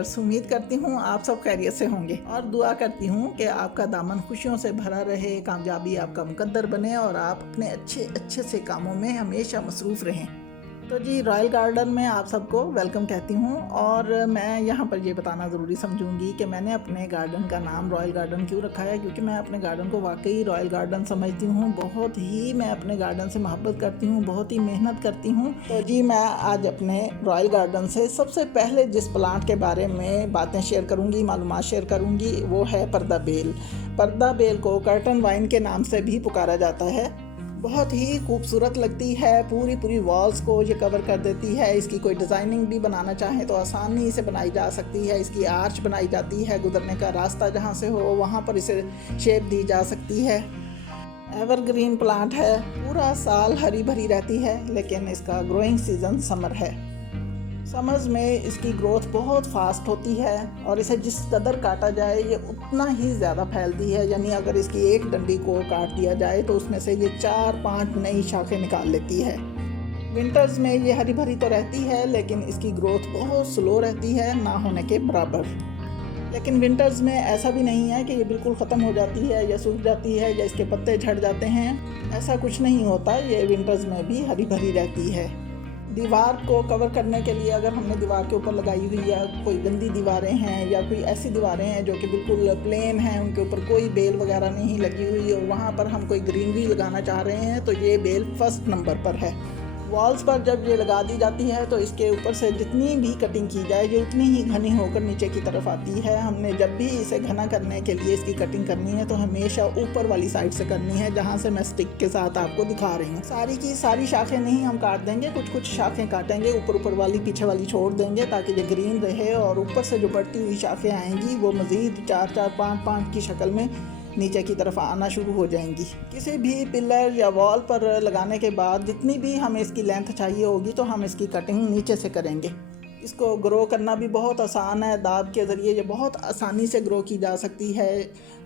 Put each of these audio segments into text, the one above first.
Viewers, उम्मीद करती हूँ आप सब खैरियत से होंगे और दुआ करती हूँ कि आपका दामन खुशियों से भरा रहे, कामयाबी आपका मुकद्दर बने और आप अपने अच्छे से कामों में हमेशा मसरूफ़ रहें। तो जी, रॉयल गार्डन में आप सबको वेलकम कहती हूँ और मैं यहाँ पर ये बताना ज़रूरी समझूंगी कि मैंने अपने गार्डन का नाम रॉयल गार्डन क्यों रखा है, क्योंकि मैं अपने गार्डन को वाकई रॉयल गार्डन समझती हूँ। बहुत ही मैं अपने गार्डन से मोहब्बत करती हूँ, बहुत ही मेहनत करती हूँ। तो जी, मैं आज अपने रॉयल गार्डन से सबसे पहले जिस प्लांट के बारे में बातें शेयर करूँगी, मालूमात शेयर करूँगी, वो है पर्दा बेल। पर्दा बेल को कर्टन वाइन के नाम से भी पुकारा जाता है। बहुत ही खूबसूरत लगती है, पूरी वॉल्स को ये कवर कर देती है। इसकी कोई डिज़ाइनिंग भी बनाना चाहें तो आसानी से बनाई जा सकती है। इसकी आर्च बनाई जाती है, गुजरने का रास्ता जहाँ से हो वहाँ पर इसे शेप दी जा सकती है। एवरग्रीन प्लांट है, पूरा साल हरी भरी रहती है, लेकिन इसका ग्रोइंग सीज़न समर है। समर्स में इसकी ग्रोथ बहुत फास्ट होती है और इसे जिस कदर काटा जाए ये उतना ही ज़्यादा फैलती है। यानी अगर इसकी एक डंडी को काट दिया जाए तो उसमें से ये 4-5 नई शाखें निकाल लेती है। विंटर्स में ये हरी भरी तो रहती है, लेकिन इसकी ग्रोथ बहुत स्लो रहती है, ना होने के बराबर। लेकिन विंटर्स में ऐसा भी नहीं है कि ये बिल्कुल ख़त्म हो जाती है या सूख जाती है या इसके पत्ते झड़ जाते हैं। ऐसा कुछ नहीं होता, ये विंटर्स में भी हरी भरी रहती है। दीवार को कवर करने के लिए अगर हमने दीवार के ऊपर लगाई हुई या कोई गंदी दीवारें हैं या कोई ऐसी दीवारें हैं जो कि बिल्कुल प्लेन हैं, उनके ऊपर कोई बेल वगैरह नहीं लगी हुई और वहाँ पर हम कोई ग्रीनरी लगाना चाह रहे हैं, तो ये बेल फर्स्ट नंबर पर है। वॉल्स पर जब ये लगा दी जाती है तो इसके ऊपर से जितनी भी कटिंग की जाए ये उतनी ही घनी होकर नीचे की तरफ आती है। हमने जब भी इसे घना करने के लिए इसकी कटिंग करनी है तो हमेशा ऊपर वाली साइड से करनी है, जहाँ से मैं स्टिक के साथ आपको दिखा रही हूँ। सारी की सारी शाखें नहीं हम काट देंगे, कुछ शाखें काटेंगे, ऊपर वाली पीछे वाली छोड़ देंगे ताकि ये ग्रीन रहे और ऊपर से जो बढ़ती हुई शाखें आएंगी वो मज़ीद 4-4-5-5 की शक्ल में नीचे की तरफ आना शुरू हो जाएंगी। किसी भी पिलर या वॉल पर लगाने के बाद जितनी भी हमें इसकी लेंथ चाहिए होगी तो हम इसकी कटिंग नीचे से करेंगे। इसको ग्रो करना भी बहुत आसान है, दाब के ज़रिए ये बहुत आसानी से ग्रो की जा सकती है।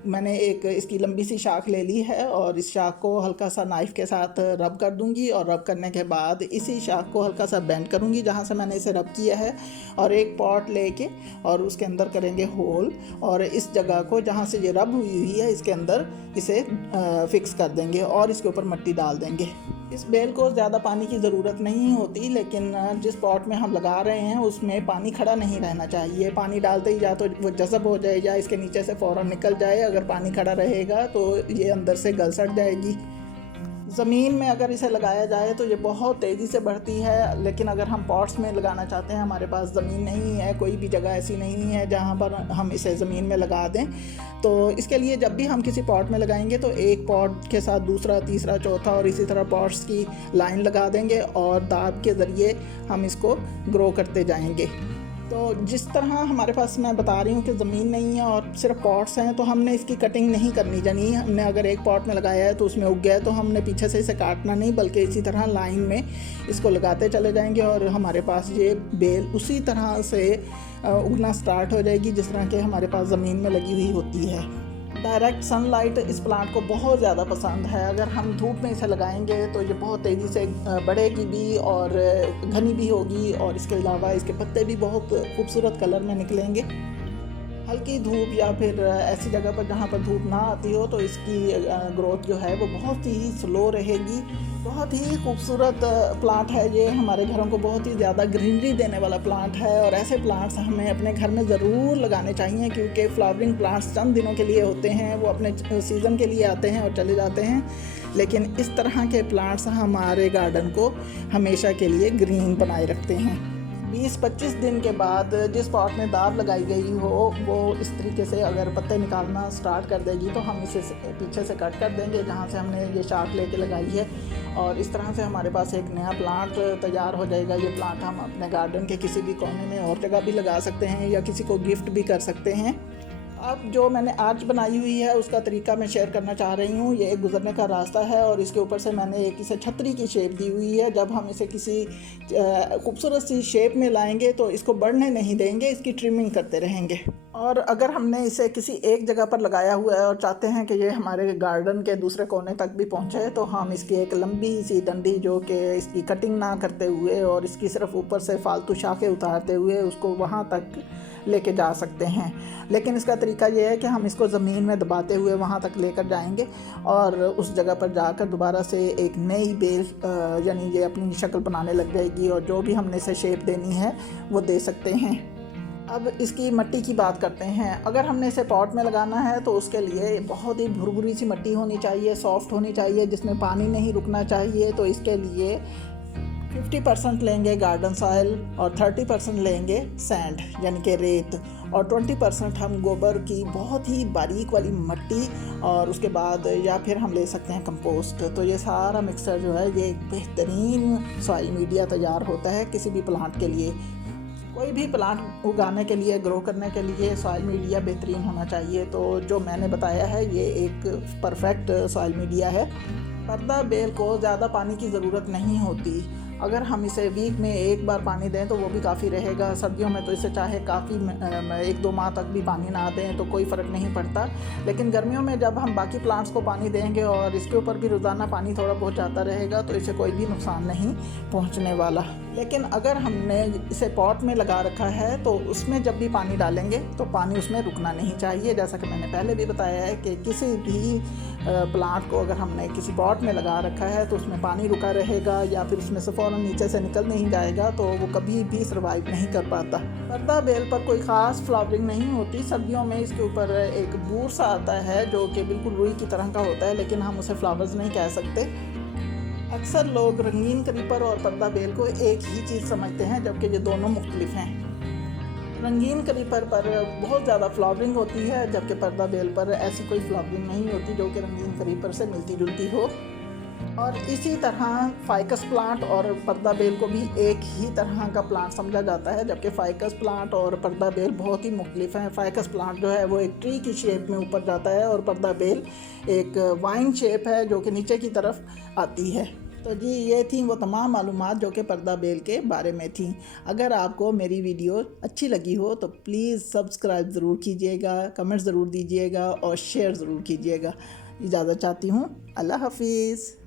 मैंने एक इसकी लंबी सी शाख ले ली है और इस शाख को हल्का सा नाइफ़ के साथ रब कर दूंगी और रब करने के बाद इसी शाख को हल्का सा बेंड करूंगी जहाँ से मैंने इसे रब किया है और एक पॉट लेके और उसके अंदर करेंगे होल और इस जगह को जहाँ से ये रब हुई है इसके अंदर इसे फिक्स कर देंगे और इसके ऊपर मिट्टी डाल देंगे। इस बेल को ज़्यादा पानी की ज़रूरत नहीं होती, लेकिन जिस पॉट में हम लगा रहे हैं उसमें पानी खड़ा नहीं रहना चाहिए। पानी डालते ही या तो वो जज़ब हो जाए या इसके नीचे से फ़ौरन निकल जाए। अगर पानी खड़ा रहेगा तो ये अंदर से गल सड़ जाएगी। ज़मीन में अगर इसे लगाया जाए तो ये बहुत तेज़ी से बढ़ती है, लेकिन अगर हम पॉट्स में लगाना चाहते हैं, हमारे पास ज़मीन नहीं है, कोई भी जगह ऐसी नहीं है जहाँ पर हम इसे ज़मीन में लगा दें, तो इसके लिए जब भी हम किसी पॉट में लगाएंगे तो एक पॉट के साथ दूसरा, तीसरा, चौथा और इसी तरह पॉट्स की लाइन लगा देंगे और दाब के ज़रिए हम इसको ग्रो करते जाएंगे। तो जिस तरह हमारे पास मैं बता रही हूँ कि ज़मीन नहीं है और सिर्फ पॉट्स हैं, तो हमने इसकी कटिंग नहीं करनी। यानी हमने अगर एक पॉट में लगाया है तो उसमें उग गया है तो हमने पीछे से इसे काटना नहीं, बल्कि इसी तरह लाइन में इसको लगाते चले जाएंगे और हमारे पास ये बेल उसी तरह से उगना स्टार्ट हो जाएगी जिस तरह के हमारे पास ज़मीन में लगी हुई होती है। डायरेक्ट सनलाइट इस प्लांट को बहुत ज़्यादा पसंद है। अगर हम धूप में इसे लगाएंगे तो ये बहुत तेज़ी से बढ़ेगी भी और घनी भी होगी और इसके अलावा इसके पत्ते भी बहुत खूबसूरत कलर में निकलेंगे। हल्की धूप या फिर ऐसी जगह पर जहाँ पर धूप ना आती हो तो इसकी ग्रोथ जो है वो बहुत ही स्लो रहेगी। बहुत ही खूबसूरत प्लांट है ये, हमारे घरों को बहुत ही ज़्यादा ग्रीनरी देने वाला प्लांट है और ऐसे प्लांट्स हमें अपने घर में ज़रूर लगाने चाहिए, क्योंकि फ्लावरिंग प्लांट्स चंद दिनों के लिए होते हैं, वो अपने सीज़न के लिए आते हैं और चले जाते हैं, लेकिन इस तरह के प्लांट्स हमारे गार्डन को हमेशा के लिए ग्रीन बनाए रखते हैं। 20-25 दिन के बाद जिस पॉट में दाब लगाई गई हो वो इस तरीके से अगर पत्ते निकालना स्टार्ट कर देगी तो हम इसे पीछे से कट कर देंगे जहाँ से हमने ये शाख लेके लगाई है और इस तरह से हमारे पास एक नया प्लांट तैयार हो जाएगा। ये प्लांट हम अपने गार्डन के किसी भी कोने में और जगह भी लगा सकते हैं या किसी को गिफ्ट भी कर सकते हैं। अब जो मैंने आर्च बनाई हुई है उसका तरीका मैं शेयर करना चाह रही हूँ। ये एक गुजरने का रास्ता है और इसके ऊपर से मैंने एक इसे छतरी की शेप दी हुई है। जब हम इसे किसी खूबसूरत सी शेप में लाएंगे तो इसको बढ़ने नहीं देंगे, इसकी ट्रिमिंग करते रहेंगे। और अगर हमने इसे किसी एक जगह पर लगाया हुआ है और चाहते हैं कि ये हमारे गार्डन के दूसरे कोने तक भी पहुँचे तो हम इसकी एक लंबी सी डंडी जो कि इसकी कटिंग ना करते हुए और इसकी सिर्फ ऊपर से फालतू शाखें उतारते हुए उसको वहाँ तक लेके जा सकते हैं। लेकिन इसका तरीका ये है कि हम इसको ज़मीन में दबाते हुए वहाँ तक लेकर जाएंगे और उस जगह पर जाकर दोबारा से एक नई बेल यानी ये अपनी शक्ल बनाने लग जाएगी और जो भी हमने इसे शेप देनी है वो दे सकते हैं। अब इसकी मिट्टी की बात करते हैं। अगर हमने इसे पॉट में लगाना है तो उसके लिए बहुत ही भुरभुरी सी मिट्टी होनी चाहिए, सॉफ्ट होनी चाहिए, जिसमें पानी नहीं रुकना चाहिए। तो इसके लिए 50% लेंगे गार्डन सॉइल और 30% लेंगे सैंड यानी कि रेत और 20% हम गोबर की बहुत ही बारीक वाली मिट्टी और उसके बाद या फिर हम ले सकते हैं कंपोस्ट। तो ये सारा मिक्सचर जो है ये एक बेहतरीन सॉइल मीडिया तैयार होता है किसी भी प्लांट के लिए। कोई भी प्लांट उगाने के लिए, ग्रो करने के लिए सॉइल मीडिया बेहतरीन होना चाहिए। तो जो मैंने बताया है ये एक परफेक्ट सॉइल मीडिया है। पर्दा बेल को ज़्यादा पानी की ज़रूरत नहीं होती। अगर हम इसे वीक में एक बार पानी दें तो वो भी काफ़ी रहेगा। सर्दियों में तो इसे चाहे काफ़ी 1-2 माह तक भी पानी ना दें तो कोई फ़र्क नहीं पड़ता। लेकिन गर्मियों में जब हम बाकी प्लांट्स को पानी देंगे और इसके ऊपर भी रोज़ाना पानी थोड़ा बहुत जाता रहेगा तो इसे कोई भी नुकसान नहीं पहुंचने वाला। लेकिन अगर हमने इसे पॉट में लगा रखा है तो उसमें जब भी पानी डालेंगे तो पानी उसमें रुकना नहीं चाहिए। जैसा कि मैंने पहले भी बताया है कि किसी भी प्लांट को अगर हमने किसी पॉट में लगा रखा है तो उसमें पानी रुका रहेगा या फिर उसमें से फ़ौरन नीचे से निकल नहीं जाएगा तो वो कभी भी सर्वाइव नहीं कर पाता। पर्दा बेल पर कोई ख़ास फ्लावरिंग नहीं होती। सर्दियों में इसके ऊपर एक बूर सा आता है जो कि बिल्कुल रुई की तरह का होता है, लेकिन हम उसे फ्लावर्स नहीं कह सकते। अक्सर लोग रंगीन क्रीपर और पर्दा बेल को एक ही चीज़ समझते हैं, जबकि ये दोनों मुख्तलिफ हैं। रंगीन क्रीपर पर बहुत ज़्यादा फ्लावरिंग होती है, जबकि पर्दा बेल पर ऐसी कोई फ्लावरिंग नहीं होती जो कि रंगीन क्रीपर से मिलती जुलती हो। और इसी तरह फाइकस प्लांट और पर्दा बेल को भी एक ही तरह का प्लांट समझा जाता है, जबकि फाइकस प्लांट और पर्दा बेल बहुत ही मुख्तलिफ हैं। फाइकस प्लांट जो है वो एक ट्री की शेप में ऊपर जाता है और पर्दा बेल एक वाइन शेप है जो कि नीचे की तरफ आती है। तो जी ये थी वो तमाम मालूमात जो कि पर्दा बेल के बारे में थी। अगर आपको मेरी वीडियो अच्छी लगी हो तो प्लीज़ सब्सक्राइब ज़रूर कीजिएगा, कमेंट ज़रूर दीजिएगा और शेयर ज़रूर कीजिएगा। इजाज़त चाहती हूँ। अल्लाह हाफिज़।